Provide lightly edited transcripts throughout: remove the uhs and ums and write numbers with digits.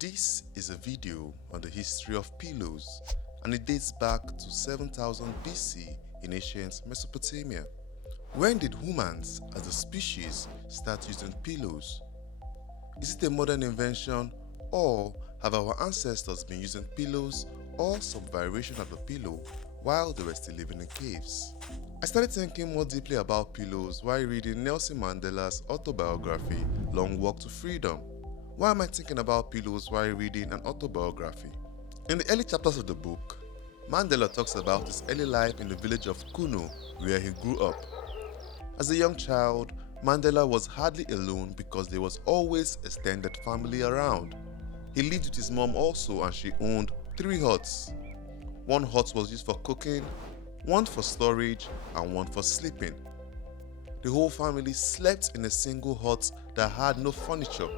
This is a video on the history of pillows, and it dates back to 7000 BC in ancient Mesopotamia. When did humans as a species start using pillows? Is it a modern invention, or have our ancestors been using pillows or some variation of the pillow while they were still living in caves? I started thinking more deeply about pillows while reading Nelson Mandela's autobiography, Long Walk to Freedom. Why am I thinking about pillows while reading an autobiography? In the early chapters of the book, Mandela talks about his early life in the village of Kuno, where he grew up. As a young child, Mandela was hardly alone because there was always extended family around. He lived with his mom also, and she owned 3 huts. One hut was used for cooking, one for storage, and one for sleeping. The whole family slept in a single hut that had no furniture.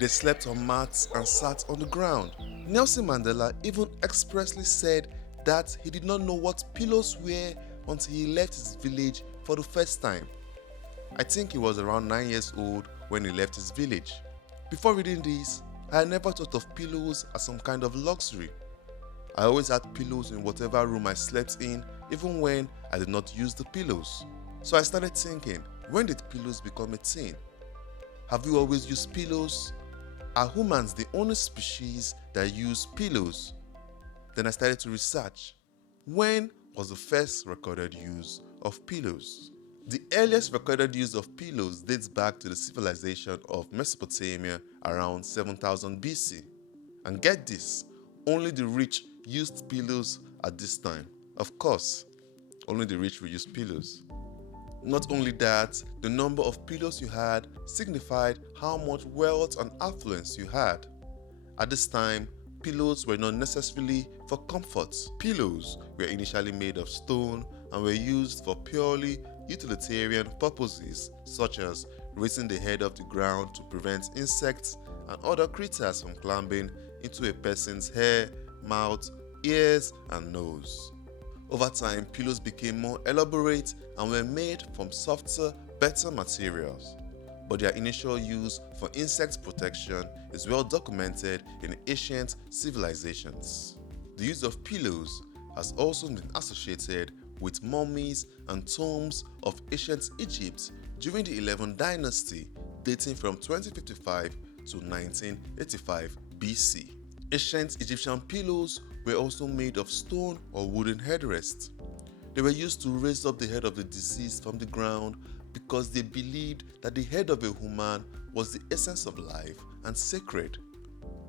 They slept on mats and sat on the ground. Nelson Mandela even expressly said that he did not know what pillows were until he left his village for the first time. I think he was around 9 years old when he left his village. Before reading this, I had never thought of pillows as some kind of luxury. I always had pillows in whatever room I slept in, even when I did not use the pillows. So I started thinking, when did pillows become a thing? Have we always used pillows? Are humans the only species that use pillows? Then I started to research. When was the first recorded use of pillows? The earliest recorded use of pillows dates back to the civilization of Mesopotamia around 7000 BC. And get this, only the rich used pillows at this time. Of course, only the rich will use pillows. Not only that, the number of pillows you had signified how much wealth and affluence you had. At this time, pillows were not necessarily for comfort. Pillows were initially made of stone and were used for purely utilitarian purposes, such as raising the head off the ground to prevent insects and other creatures from climbing into a person's hair, mouth, ears, and nose. Over time, pillows became more elaborate and were made from softer, better materials. But their initial use for insect protection is well documented in ancient civilizations. The use of pillows has also been associated with mummies and tombs of ancient Egypt during the 11th dynasty, dating from 2055 to 1985 BC. Ancient Egyptian pillows were also made of stone or wooden headrests. They were used to raise up the head of the deceased from the ground because they believed that the head of a human was the essence of life and sacred.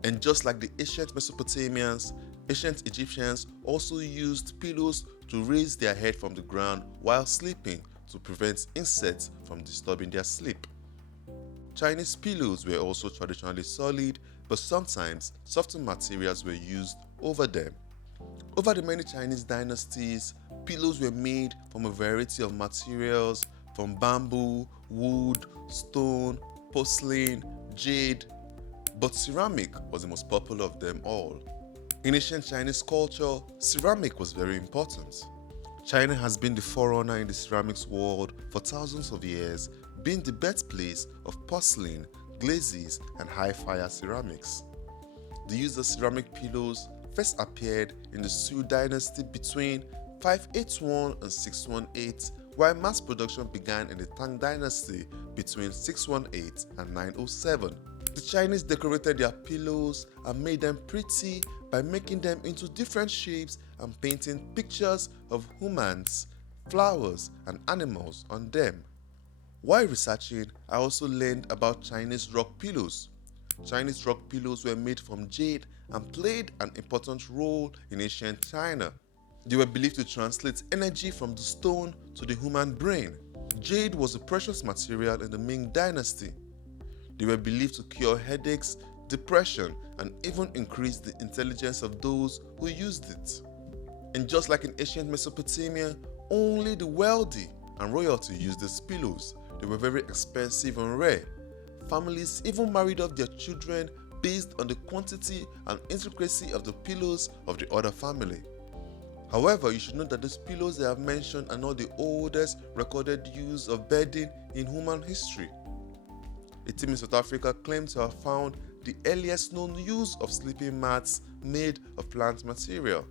And just like the ancient Mesopotamians, ancient Egyptians also used pillows to raise their head from the ground while sleeping to prevent insects from disturbing their sleep. Chinese pillows were also traditionally solid, but sometimes softer materials were used over them. Over the many Chinese dynasties, pillows were made from a variety of materials from bamboo, wood, stone, porcelain, jade, but ceramic was the most popular of them all. In ancient Chinese culture, ceramic was very important. China has been the forerunner in the ceramics world for thousands of years, being the birthplace of porcelain, glazes, and high-fire ceramics. The use of ceramic pillows first appeared in the Sui dynasty between 581 and 618, while mass production began in the Tang dynasty between 618 and 907. The Chinese decorated their pillows and made them pretty by making them into different shapes and painting pictures of humans, flowers, and animals on them. While researching, I also learned about Chinese rock pillows. Chinese rock pillows were made from jade and played an important role in ancient China. They were believed to translate energy from the stone to the human brain. Jade was a precious material in the Ming dynasty. They were believed to cure headaches, depression, and even increase the intelligence of those who used it. And just like in ancient Mesopotamia, only the wealthy and royalty used these pillows. They were very expensive and rare. Families even married off their children based on the quantity and intricacy of the pillows of the other family. However, you should know that these pillows I have mentioned are not the oldest recorded use of bedding in human history. A team in South Africa claimed to have found the earliest known use of sleeping mats made of plant material.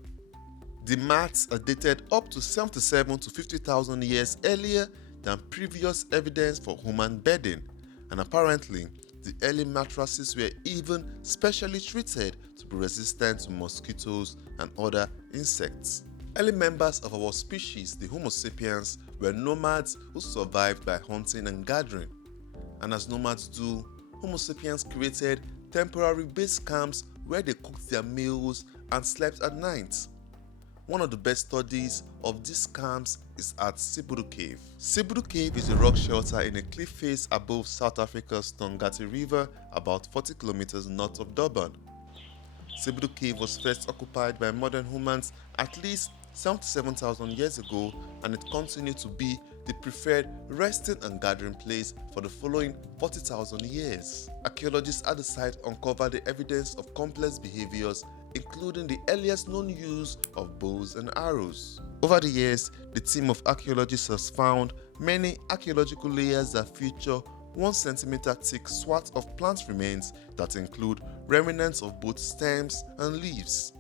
The mats are dated up to 77 to 50,000 years earlier than previous evidence for human bedding, and apparently, the early mattresses were even specially treated to be resistant to mosquitoes and other insects. Early members of our species, the Homo sapiens, were nomads who survived by hunting and gathering. And as nomads do, Homo sapiens created temporary base camps where they cooked their meals and slept at night. One of the best studies of these camps is at Sibudu Cave. Sibudu Cave is a rock shelter in a cliff face above South Africa's Tongati River, about 40 kilometers north of Durban. Sibudu Cave was first occupied by modern humans at least 77,000 years ago, and it continued to be the preferred resting and gathering place for the following 40,000 years. Archaeologists at the site uncovered the evidence of complex behaviors, including the earliest known use of bows and arrows. Over the years, the team of archaeologists has found many archaeological layers that feature 1 centimeter thick swaths of plant remains that include remnants of both stems and leaves.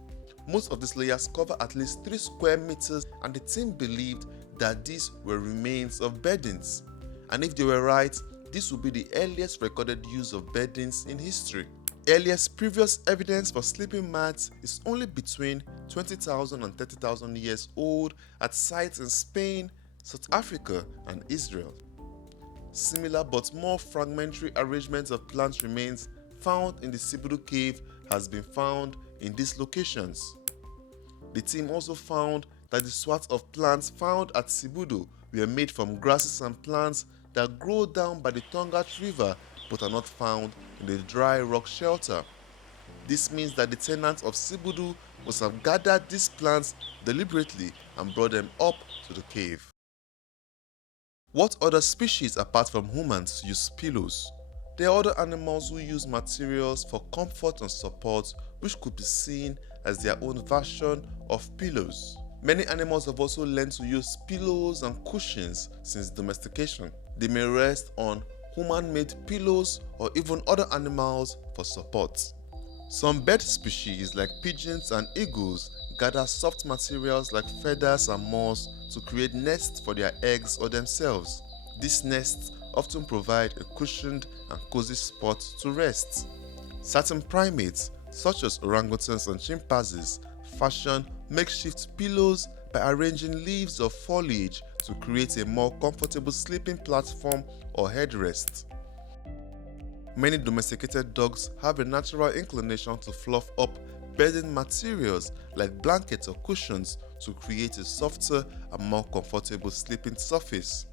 Most of these layers cover at least 3 square meters, and the team believed that these were remains of beddings. And if they were right, this would be the earliest recorded use of beddings in history. Earliest previous evidence for sleeping mats is only between 20,000 and 30,000 years old at sites in Spain, South Africa, and Israel. Similar but more fragmentary arrangements of plant remains found in the Sibudu Cave has been found in these locations. The team also found that the swaths of plants found at Sibudu were made from grasses and plants that grow down by the Tongat River but are not found in the dry rock shelter. This means that the tenants of Sibudu must have gathered these plants deliberately and brought them up to the cave. What other species apart from humans use pillows? There are other animals who use materials for comfort and support, which could be seen as their own version of pillows. Many animals have also learned to use pillows and cushions since domestication. They may rest on human-made pillows or even other animals for support. Some bird species like pigeons and eagles gather soft materials like feathers and moss to create nests for their eggs or themselves. These nests often provide a cushioned and cozy spot to rest. Certain primates, such as orangutans and chimpanzees, fashion makeshift pillows by arranging leaves or foliage to create a more comfortable sleeping platform or headrest. Many domesticated dogs have a natural inclination to fluff up bedding materials like blankets or cushions to create a softer and more comfortable sleeping surface.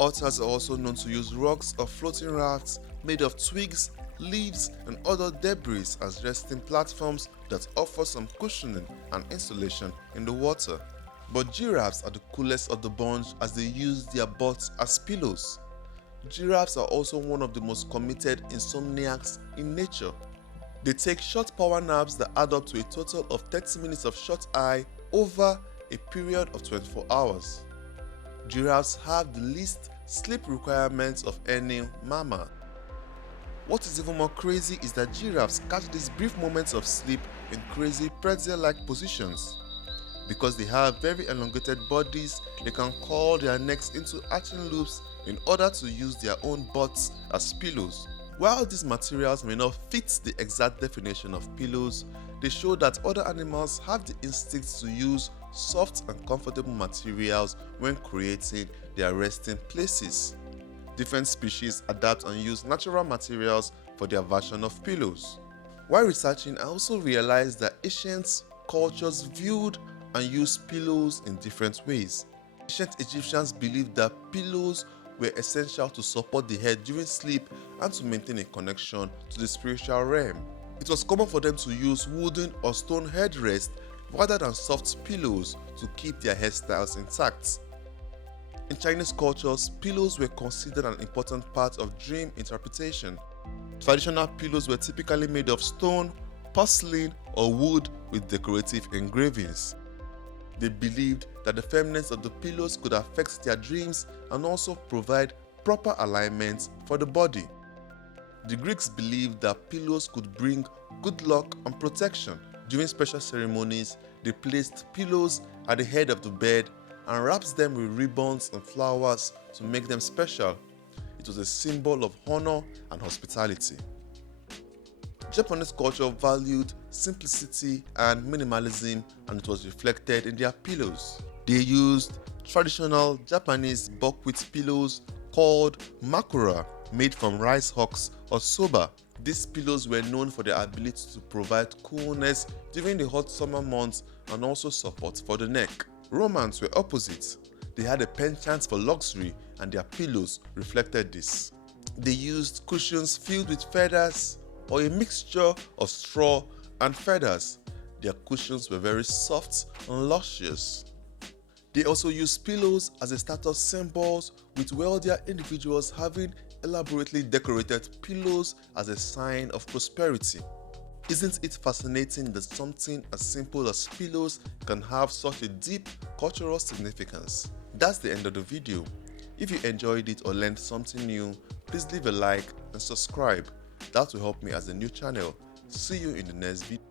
Otters are also known to use rocks or floating rafts made of twigs, leaves, and other debris as resting platforms that offer some cushioning and insulation in the water. But giraffes are the coolest of the bunch as they use their butts as pillows. Giraffes are also one of the most committed insomniacs in nature. They take short power naps that add up to a total of 30 minutes of shut eye over a period of 24 hours. Giraffes have the least sleep requirements of any mammal. What is even more crazy is that giraffes catch these brief moments of sleep in crazy pretzel-like positions. Because they have very elongated bodies, they can curl their necks into arching loops in order to use their own butts as pillows. While these materials may not fit the exact definition of pillows, they show that other animals have the instinct to use soft and comfortable materials when creating their resting places. Different species adapt and use natural materials for their version of pillows. While researching, I also realized that ancient cultures viewed and used pillows in different ways. Ancient Egyptians believed that pillows were essential to support the head during sleep and to maintain a connection to the spiritual realm. It was common for them to use wooden or stone headrests rather than soft pillows to keep their hairstyles intact. In Chinese cultures, pillows were considered an important part of dream interpretation. Traditional pillows were typically made of stone, porcelain, or wood with decorative engravings. They believed that the firmness of the pillows could affect their dreams and also provide proper alignment for the body. The Greeks believed that pillows could bring good luck and protection. During special ceremonies, they placed pillows at the head of the bed and wrapped them with ribbons and flowers to make them special. It was a symbol of honor and hospitality. Japanese culture valued simplicity and minimalism, and it was reflected in their pillows. They used traditional Japanese buckwheat pillows called makura, made from rice husks or soba. These pillows were known for their ability to provide coolness during the hot summer months and also support for the neck. Romans were opposite. They had a penchant for luxury, and their pillows reflected this. They used cushions filled with feathers or a mixture of straw and feathers. Their cushions were very soft and luscious. They also used pillows as a status symbol, with wealthier individuals having elaborately decorated pillows as a sign of prosperity. Isn't it fascinating that something as simple as pillows can have such a deep cultural significance? That's the end of the video. If you enjoyed it or learned something new, please leave a like and subscribe. That will help me as a new channel. See you in the next video.